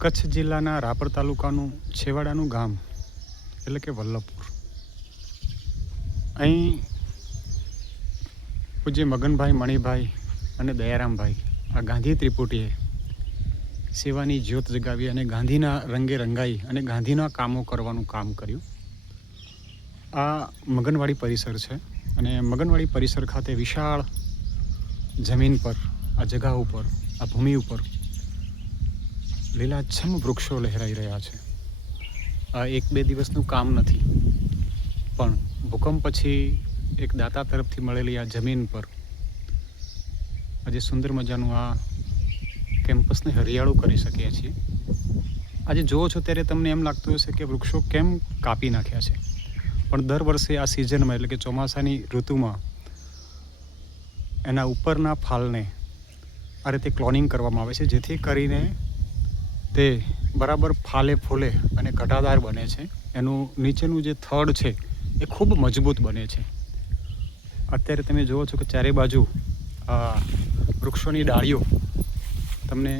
કચ્છ જિલ્લાના રાપર તાલુકાનું છેવાડાનું ગામ, એટલે કે વલ્લભપુર. અહીં પૂજ્ય મગનભાઈ મણિભાઈ અને દયારામભાઈ, આ ગાંધી ત્રિપુટીએ સેવાની જ્યોત જગાવી અને ગાંધીના રંગે રંગાઈ અને ગાંધીના કામો કરવાનું કામ કર્યું. આ મગનવાડી પરિસર છે અને મગનવાડી પરિસર ખાતે વિશાળ જમીન પર, આ જગા ઉપર, આ ભૂમિ ઉપર લીલાછમ વૃક્ષો લહેરાઈ રહ્યા છે. આ એક બે દિવસનું કામ નથી. પણ ભૂકંપ પછી એક દાતા તરફથી મળેલી આ જમીન પર આજે સુંદર મજાનું આ કેમ્પસને હરિયાળું કરી શકીએ છીએ. આજે જુઓ છો ત્યારે તમને એમ લાગતું હશે કે વૃક્ષો કેમ કાપી નાખ્યા છે. પણ દર વર્ષે આ સિઝનમાં એટલે કે ચોમાસાની ઋતુમાં એના ઉપરના ફાલને આ રીતે ક્લોનિંગ કરવામાં આવે છે, જેથી કરીને તે બરાબર ફાલે ફૂલે અને ઘટાદાર બને છે. એનું નીચેનું જે થડ છે, એ ખૂબ મજબૂત બને છે. અત્યારે તમે જુઓ છો કે ચારે બાજુ વૃક્ષોની ડાળીઓ તમને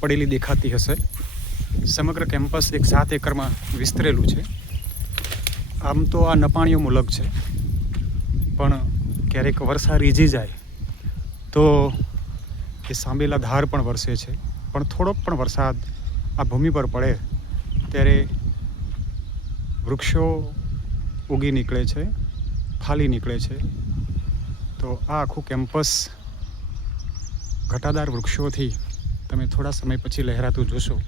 પડેલી દેખાતી હશે. સમગ્ર કેમ્પસ એક સાત એકરમાં વિસ્તરેલું છે. આમ તો આ નપાણીઓ મુલક છે, પણ ક્યારેક વરસા રીઝી જાય તો એ સાંભેલા ધાર પણ વરસે છે. પણ થોડોક પણ વરસાદ આ ભૂમિ પર પડે, ત્યારે વૃક્ષો ઉગી નીકળે છે, ફાલી નીકળે છે. તો આ આખું કેમ્પસ ઘટાદાર વૃક્ષોથી તમે થોડા સમય પછી લહેરાતું જોશો.